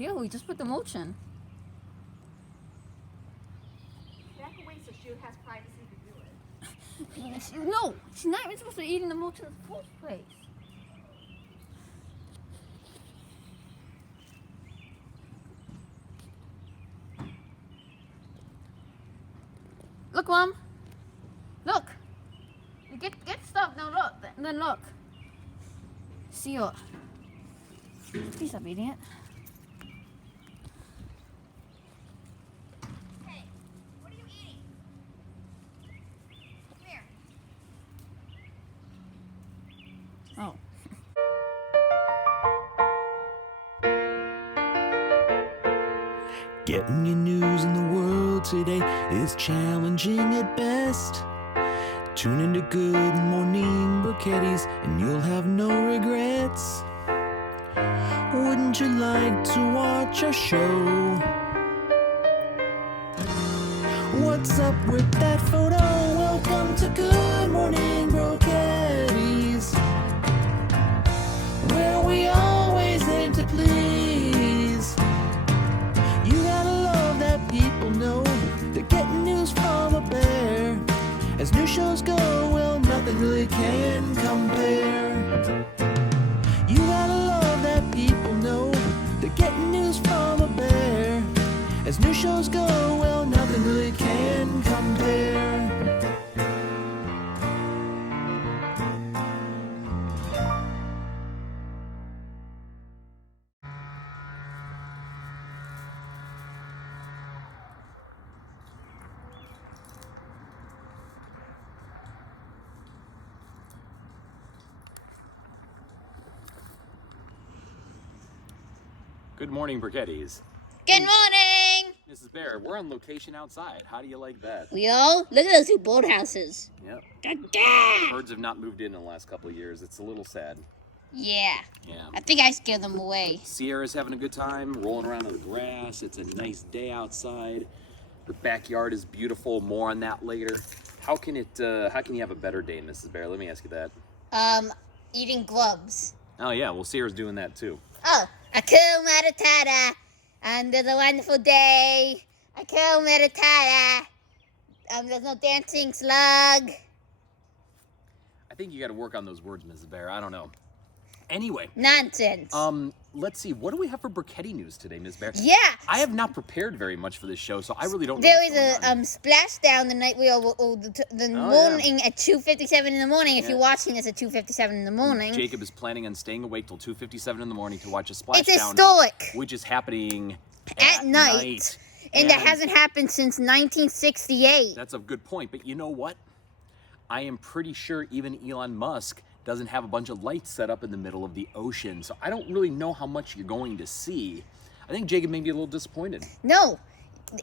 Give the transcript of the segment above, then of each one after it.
Yeah, we just put the mulch in. Back away so she has privacy to do it. No, she's not even supposed to be eating the mulch in the first place. Look, Mom. Look. You get stuff. Now look. Then look. See what? Please stop eating it. Hey, what are you eating? Come here. Oh. Getting your news in the world today is challenging at best. Tune into Good Morning Burkettis and you'll have no regrets. Wouldn't you like to watch our show? What's up with that photo? Welcome to Good Morning Burkettis, where we always aim to please. You gotta love that people know they're getting news from a bear. As new shows go, well, nothing really can compare. You gotta love that people know they're getting news from a bear. As new shows go, well, nothing really can compare. Good morning, Burkettis. Good morning! Mrs. Bear, we're on location outside. How do you like that? Leo, look at those two boathouses. Yep. Da-da! Birds have not moved in the last couple of years. It's a little sad. Yeah. Yeah. I think I scared them away. Sierra's having a good time, rolling around in the grass. It's a nice day outside. The backyard is beautiful. More on that later. How can you have a better day, Mrs. Bear? Let me ask you that. Eating gloves. Oh yeah, well Sierra's doing that too. Oh, Akuma Matata. There's a wonderful day. Akuma Matata. There's no dancing slug. I think you got to work on those words, Mrs. Bear. I don't know. Anyway. Nonsense. Let's see. What do we have for Burketti news today, Ms. Bear? Yeah. I have not prepared very much for this show, so I really don't know. There was a splashdown the night the morning at 2:57 in the morning. If you're watching this at 2:57 in the morning, Jacob is planning on staying awake till 2:57 in the morning to watch a splashdown. It's historic. Which is happening at night. And that hasn't happened since 1968. That's a good point. But you know what? I am pretty sure even Elon Musk doesn't have a bunch of lights set up in the middle of the ocean. So I don't really know how much you're going to see. I think Jacob may be a little disappointed. No,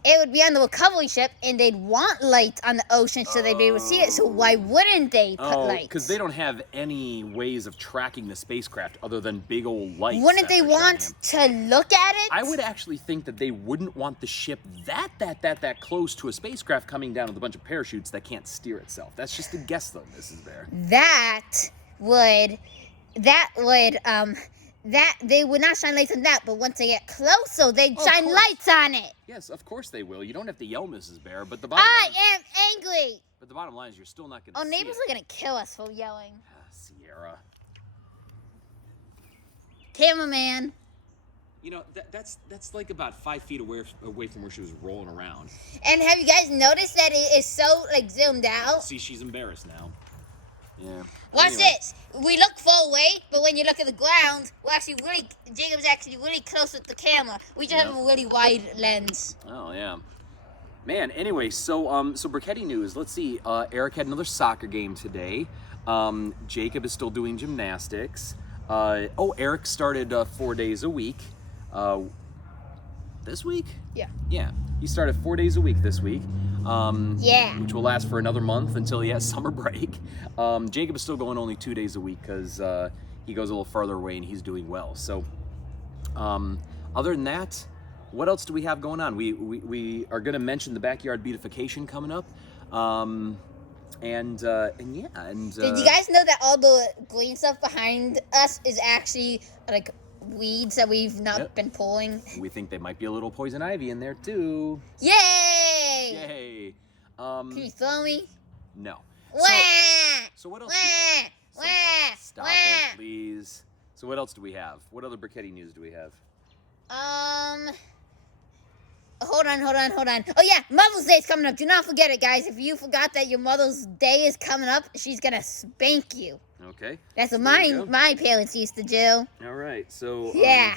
it would be on the recovery ship, and they'd want lights on the ocean so they'd be able to see it. So why wouldn't they put lights? Because they don't have any ways of tracking the spacecraft other than big old lights. Wouldn't they want to look at it? I would actually think that they wouldn't want the ship that close to a spacecraft coming down with a bunch of parachutes that can't steer itself. That's just a guess, though, Mrs. Bear. They would not shine lights on that, but once they get closer, they'd shine lights on it. Yes, of course they will. You don't have to yell, Mrs. Bear, but the bottom I am angry. But the bottom line is you're still not going to see neighbors are going to kill us for yelling. Sierra. Cameraman. You know, that's like about 5 feet away from where she was rolling around. And have you guys noticed that it is so, zoomed out? See, she's embarrassed now. Yeah. Watch this. We look far away, but when you look at the ground, Jacob's actually really close with the camera. We just have a really wide lens. Oh, yeah. Man, anyway, so Burketti news. Let's see. Eric had another soccer game today. Jacob is still doing gymnastics. Eric started 4 days a week. This week? Yeah. Yeah. He started 4 days a week this week. Which will last for another month until he has summer break. Jacob is still going only 2 days a week because he goes a little farther away and he's doing well. So, other than that, what else do we have going on? We are going to mention the backyard beautification coming up. Did you guys know that all the green stuff behind us is actually weeds that we've not been pulling. We think they might be a little poison ivy in there too. Yay! Yay! Can you throw me? No. Wah! So what else? Wah! Wah! Stop Wah! it, please. So what else do we have? What other Brichetti news do we have? Hold on. Oh yeah, Mother's Day is coming up. Do not forget it, guys. If you forgot that your Mother's Day is coming up, she's gonna spank you. Okay. That's what There you go. my parents used to do. All right. So. Yeah.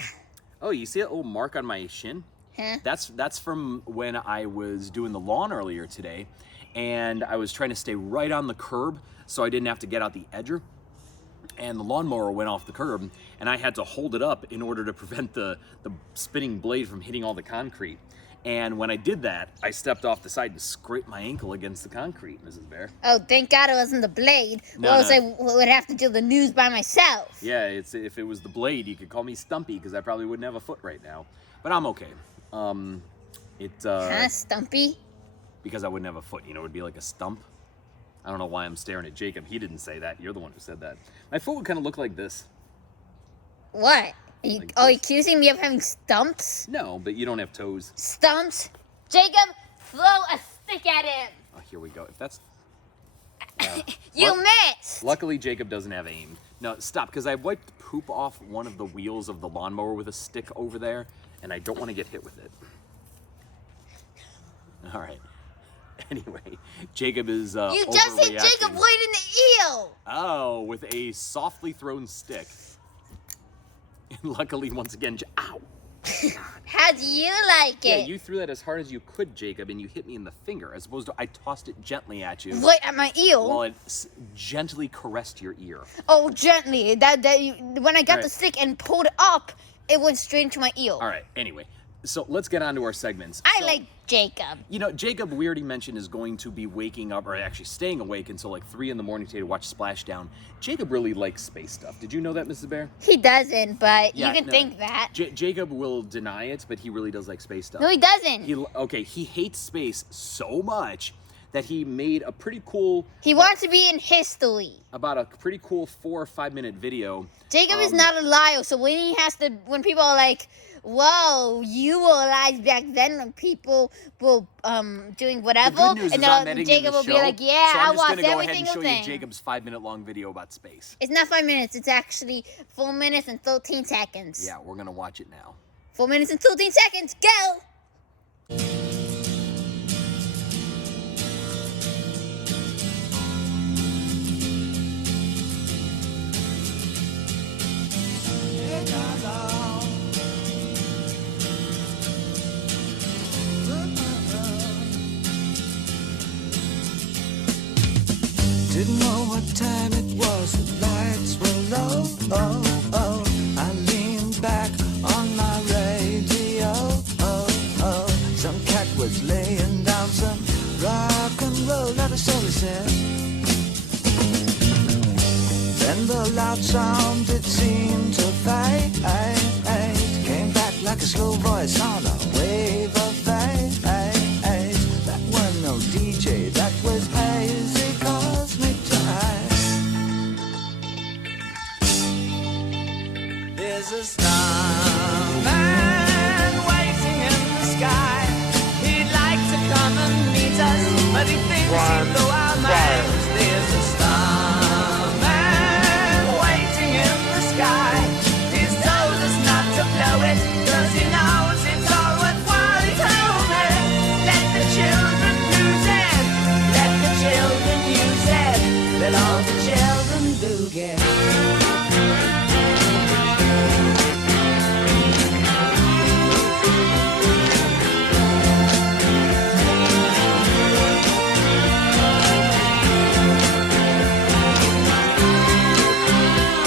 Oh, you see that little mark on my shin? Huh? That's from when I was doing the lawn earlier today, and I was trying to stay right on the curb so I didn't have to get out the edger. And the lawnmower went off the curb, and I had to hold it up in order to prevent the spinning blade from hitting all the concrete. And when I did that, I stepped off the side and scraped my ankle against the concrete, Mrs. Bear. Oh, thank God it wasn't the blade. No, or else no. I would have to do the news by myself. Yeah, if it was the blade, you could call me Stumpy, because I probably wouldn't have a foot right now. But I'm okay. Huh, Stumpy? Because I wouldn't have a foot, it would be like a stump. I don't know why I'm staring at Jacob. He didn't say that. You're the one who said that. My foot would kind of look like this. What? Are you Like are you this. accusing me of having stumps? No, but you don't have toes. Stumps? Jacob, throw a stick at him. Oh, here we go. If that's... You What? missed. Luckily, Jacob doesn't have aim. No, stop, because I wiped poop off one of the wheels of the lawnmower with a stick over there, and I don't want to get hit with it. All right. Anyway, Jacob is You just hit Jacob overreacting. right in the eel. Oh, with a softly thrown stick. And luckily, once again, ow! How do you like Yeah, it? you threw that as hard as you could, Jacob, and you hit me in the finger, as opposed to I tossed it gently at you. Right at my eel. While it gently caressed your ear. Oh, gently. When I got Right. the stick and pulled it up, it went straight into my eel. All right, anyway. So let's get on to our segments. I So, like Jacob. Jacob, we already mentioned, is going to be waking up, or actually staying awake until like 3 in the morning today to watch Splashdown. Jacob really likes space stuff. Did you know that, Mrs. Bear? He doesn't, but Yeah, you can no. think that. Jacob will deny it, but he really does like space stuff. No, he doesn't. He hates space so much that he made a pretty cool, He wants to be in history. about a pretty cool 4 or 5 minute video. Jacob is not a liar, so when people are like, whoa, you were alive back then when people were doing whatever, The good news and is I'm then editing Jacob the will show, be like, yeah, so I I'm just watched gonna go every ahead and single show thing. you Jacob's 5 minute long video about space. It's not 5 minutes, it's actually 4 minutes and 13 seconds. Yeah, we're gonna watch it now. 4 minutes and 13 seconds, go! Didn't know what time it was, the lights were low. Oh, oh. I leaned back on my radio. Oh, oh. Some cat was laying down some rock and roll, that is all he said. Then the loud sound, it seemed to fade. Came back like a slow voice on a wave of fade. That was no DJ, that was hazy cosmic time. There's a starman waiting in the sky. He'd like to come and meet us, but he thinks he'll blow our minds. There's a starman waiting in the sky. He's told us not to blow it, 'cause he knows it's all worthwhile. He told me, let the children use it, let the children use it, let all the children do get.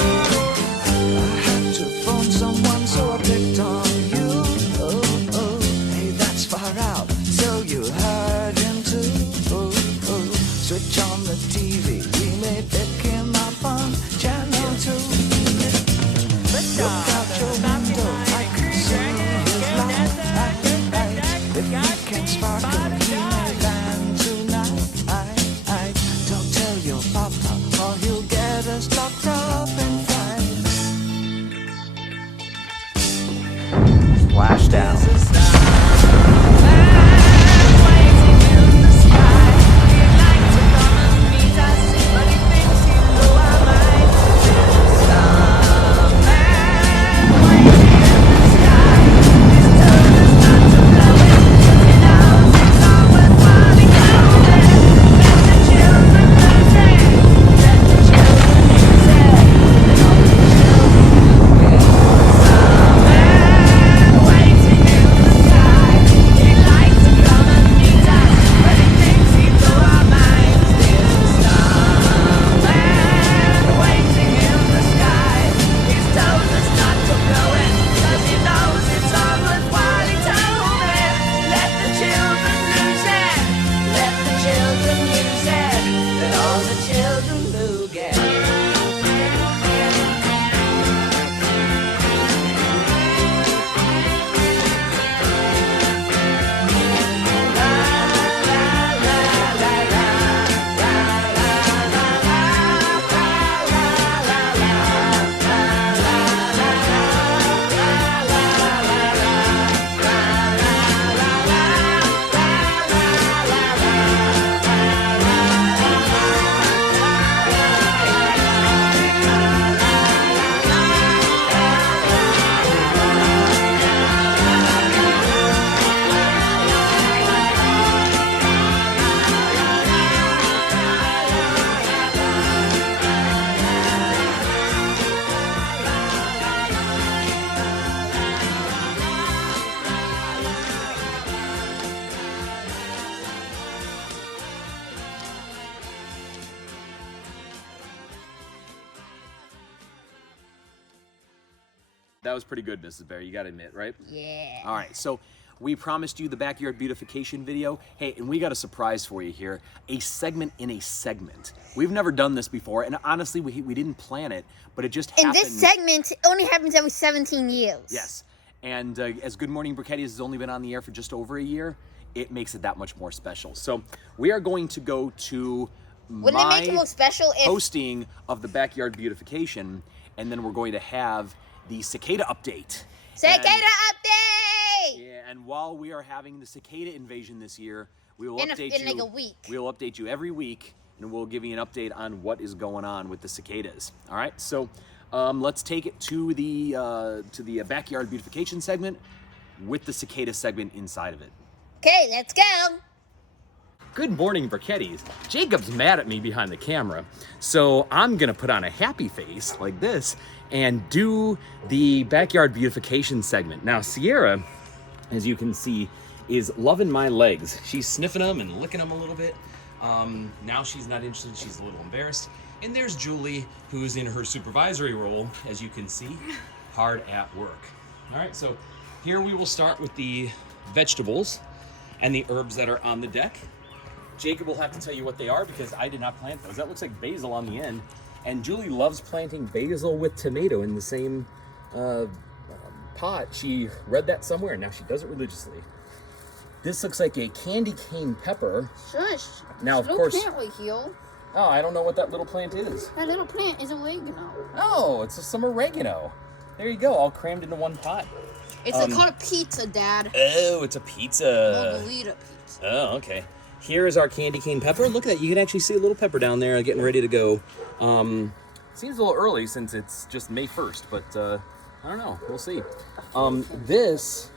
I had to phone someone, so I picked on you. Oh, oh, hey, that's far out, so you heard him too. Oh, oh, switch on the TV, we may pick him up on channel 2. down. That was pretty good, Mrs. Bear, you gotta admit, right? Yeah. All right, so we promised you the backyard beautification video. Hey, and we got a surprise for you here, a segment in a segment. We've never done this before, and honestly, we didn't plan it, but it just happened. And this segment only happens every 17 years. Yes, and as Good Morning Briquetti's has only been on the air for just over a year, it makes it that much more special. So we are going to go to Wouldn't it make it more special if... hosting of the backyard beautification, and then we're going to have the cicada update. Cicada update! Yeah, and while we are having the cicada invasion this year, we will update in like a week. We will update you every week, and we'll give you an update on what is going on with the cicadas. All right, so let's take it to the backyard beautification segment with the cicada segment inside of it. Okay, let's go. Good morning, Briquettis. Jacob's mad at me behind the camera, so I'm gonna put on a happy face like this and do the backyard beautification segment. Now, Sierra, as you can see, is loving my legs. She's sniffing them and licking them a little bit. Now she's not interested, she's a little embarrassed. And there's Julie, who's in her supervisory role, as you can see, hard at work. All right, so here we will start with the vegetables and the herbs that are on the deck. Jacob will have to tell you what they are because I did not plant those. That looks like basil on the end. And Julie loves planting basil with tomato in the same pot. She read that somewhere, and now she does it religiously. This looks like a candy cane pepper. Shush. Now, of Little course... plant right here. Oh, I don't know what that little plant is. That little plant is oregano. Oh, it's some oregano. There you go, all crammed into one pot. It's called a pizza, Dad. Oh, it's a pizza. Margarita pizza. Oh, okay. Here is our candy cane pepper. Look at that. You can actually see a little pepper down there getting ready to go. Seems a little early since it's just May 1st, but I don't know. We'll see. This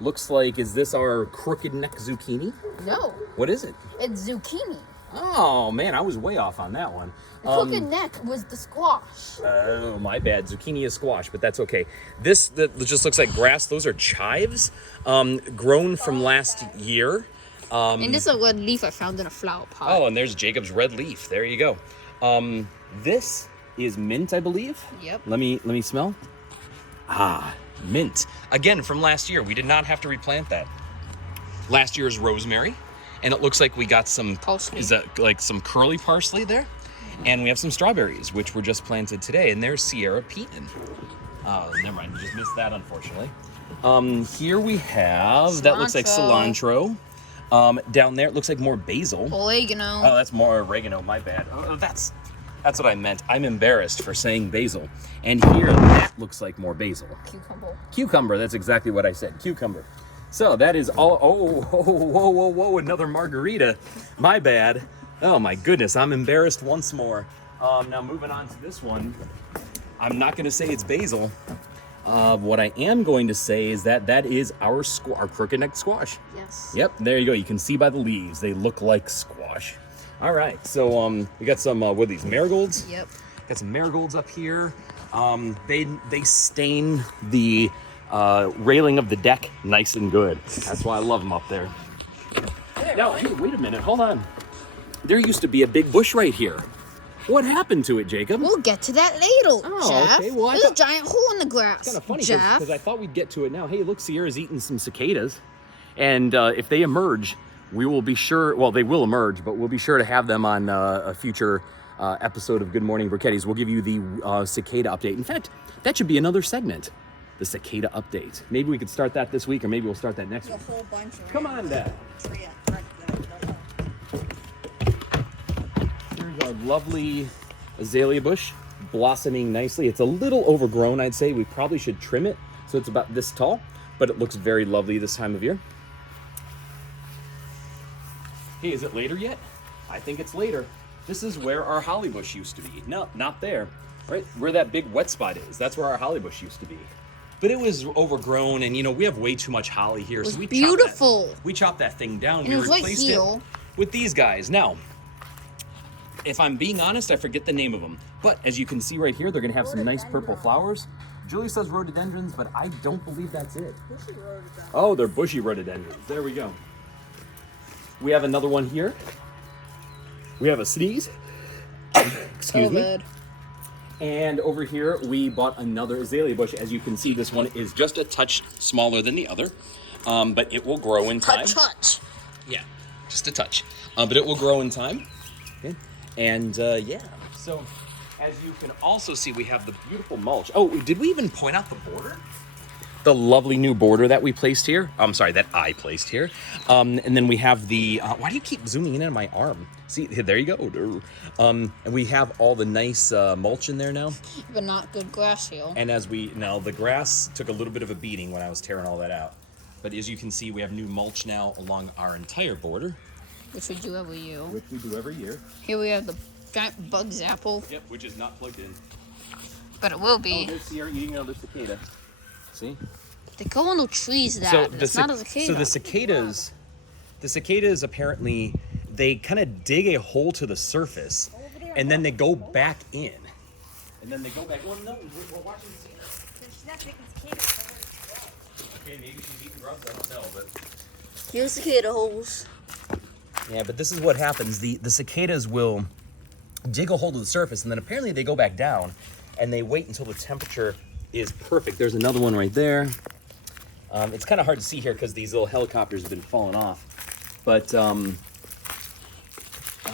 looks like, is this our crooked neck zucchini? No. What is it? It's zucchini. Oh, man, I was way off on that one. The crooked neck was the squash. Oh, my bad. Zucchini is squash, but that's okay. This that just looks like grass. Those are chives, grown from last year. And this is a red leaf I found in a flower pot. Oh, and there's Jacob's red leaf. There you go. This is mint, I believe. Yep. Let me smell. Ah, mint. Again, from last year. We did not have to replant that. Last year's rosemary, and it looks like we got some Parsley. Is that like some curly parsley there? And we have some strawberries, which were just planted today. And there's Sierra Peaton. Oh, never mind. Just missed that, unfortunately. Here we have that looks like cilantro. Down there, it looks like more basil. Oregano. Oh, that's more oregano. My bad. Oh, that's That's what I meant. I'm embarrassed for saying basil. And here, that looks like more basil. Cucumber. Cucumber, that's exactly what I said, cucumber. So that is all, whoa, another margarita. My bad. Oh my goodness, I'm embarrassed once more. Now moving on to this one, I'm not gonna say it's basil. What I am going to say is that that is our crooked-necked squash. Yes. Yep, there you go. You can see by the leaves, they look like squash. All right, so we got some, what are these, marigolds? Yep. Got some marigolds up here. They stain the railing of the deck nice and good. That's why I love them up there. Now, hey, wait a minute, hold on. There used to be a big bush right here. What happened to it, Jacob? We'll get to that later, Jeff. Okay. Well, There's a giant hole in the grass. It's kind of funny Jeff. because I thought we'd get to it now. Hey, look, Sierra's eating some cicadas. And if they emerge, we will be sure, well, they will emerge, but we'll be sure to have them on a future episode of Good Morning Brichettis. We'll give you the cicada update. In fact, that should be another segment, the cicada update. Maybe we could start that this week, or maybe we'll start that next week. A whole bunch of Come on, Dad. Here's our lovely azalea bush, blossoming nicely. It's a little overgrown, I'd say. We probably should trim it so it's about this tall, but it looks very lovely this time of year. Hey, is it later yet? I think it's later. This is where our holly bush used to be. No, not there. Right where that big wet spot is. That's where our holly bush used to be. But it was overgrown, and you know, we have way too much holly here. It was so beautiful. We chopped that thing down. And We it was right replaced here. it with these guys. Now, if I'm being honest, I forget the name of them. But as you can see right here, they're gonna have some nice purple flowers. Julie says rhododendrons, but I don't believe that's it. Oh, they're bushy rhododendrons. There we go. We have another one here. We have a sneeze. Excuse me. Bad. And over here, we bought another azalea bush. As you can see, this one is just a touch smaller than the other, but it will grow in time. Touch. Yeah, just a touch. But it will grow in time. Okay. And yeah, so as you can also see, we have the beautiful mulch. Oh, did we even point out the border? The lovely new border that we placed here. I'm sorry, that I placed here. And then we have the, why do you keep zooming in on my arm? See, there you go. And we have all the nice mulch in there now. But not good grass here. And as now the grass took a little bit of a beating when I was tearing all that out. But as you can see, we have new mulch now along our entire border. Which we do every year. Which we do every year. Here we have the giant bug's apple. Yep, which is not plugged in. But it will Oh, be. there's Sierra eating another cicada. See? They go on the trees, Dad. It's not a cicada. So the cicadas apparently, they kind of dig a hole to the surface, and then they go back in. And then they go back. Well, no, we're watching Sierra. She's not taking cicadas. Okay, maybe she's eating grubs. I don't know, but Here's cicada holes. yeah. But this is what happens. The cicadas will dig a hole to the surface, and then apparently they go back down, and they wait until the temperature is perfect. There's another one right there. It's kind of hard to see here because these little helicopters have been falling off. But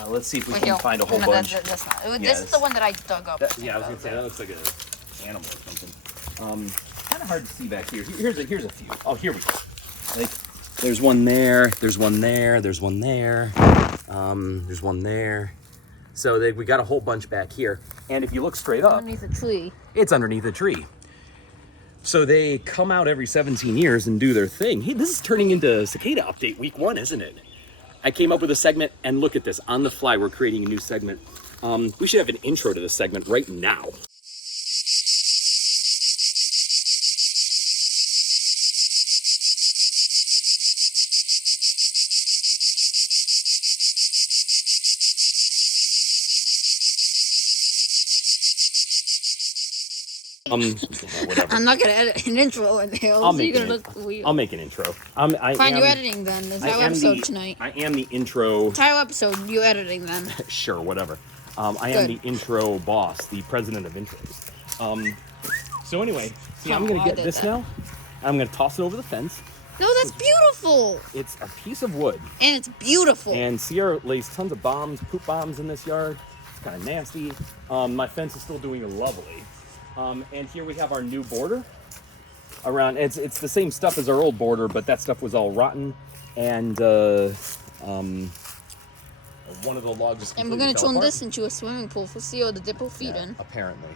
let's see if we can find a whole bunch. That's not. Yeah, This is the one that I dug up. Yeah, I was gonna say that looks like an animal or something. Kind of hard to see back here. Here's a few. Oh, here we go. Like, there's one there. There's one there. There's one there. There's one there. So we got a whole bunch back here. And if you look straight up, Underneath a tree. it's underneath a tree. So they come out every 17 years and do their thing. Hey, this is turning into Cicada Update Week 1, isn't it? I came up with a segment, and look at this. On the fly, we're creating a new segment. We should have an intro to this segment right now. Whatever. I'm not gonna edit an intro in there. I'll make You're an gonna look weird. I'll make an intro. Fine, you're editing then. There's no episode tonight. I am the intro. Entire episode, you editing then. Sure, whatever. I am Good. the intro boss, the president of intros. So anyway, see, I'm Oh, gonna I get did this that. now. I'm gonna toss it over the fence. No, that's beautiful. It's a piece of wood, And it's beautiful. and Sierra lays tons of poop bombs in this yard. It's kind of nasty. My fence is still doing lovely. And here we have our new border. Around, it's the same stuff as our old border, but that stuff was all rotten. And one of the logs just And we're completely gonna fell turn apart. this into a swimming pool for Theo to dip her feet in. Apparently.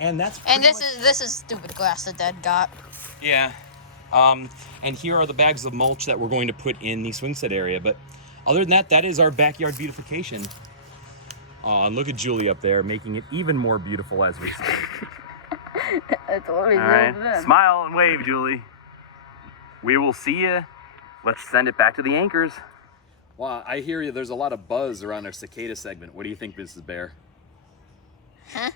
And that's And pretty this is stupid grass that Dad got. Yeah. And here are the bags of mulch that we're going to put in the swing set area. But other than that, that is our backyard beautification. And look at Julie up there, making it even more beautiful as we speak. That's always All right, smile and wave, Julie. We will see you. Let's send it back to the anchors. Wow, I hear you. There's a lot of buzz around our cicada segment. What do you think, Mrs. Bear? Huh?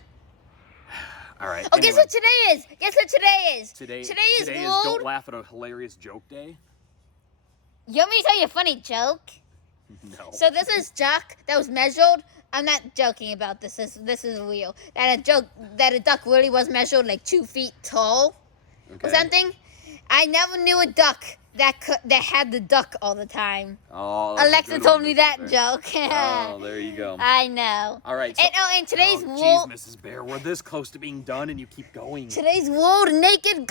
All right. Oh, guess what today is? Guess what today is? Today is is World... Don't Laugh at a Hilarious Joke Day. You want me to tell you a funny joke? No. So this is duck that was measured. I'm not joking about this. This is real. That a duck really was measured like 2 feet tall or something. I never knew a duck that had the duck all the time. Oh, that's a Alexa good told one, me Mrs. that Bear. joke. Oh, there you go. I know. All right. So, And today's oh, world. geez, Mrs. Bear, we're this close to being done, and you keep going. Today's World Naked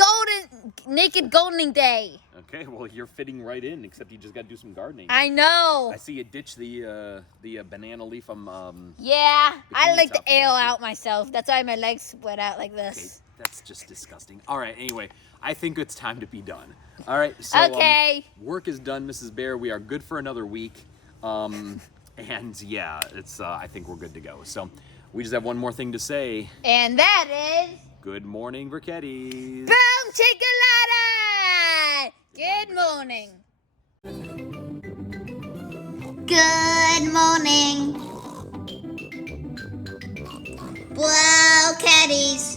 Goldening Day. Okay, well, you're fitting right in, except you just got to do some gardening. I know. I see you ditch the banana leaf from. Yeah, I bikini like to top one, air I see. out myself. That's why my legs spread out like Okay, this. that's just disgusting. All right, anyway, I think it's time to be done. All right, so Okay. work is done, Mrs. Bear. We are good for another week. And yeah, it's I think we're good to go. So we just have one more thing to say. And that is Good morning, Verketties. Boom Chickalata! Good morning. Good morning. Well, caddies.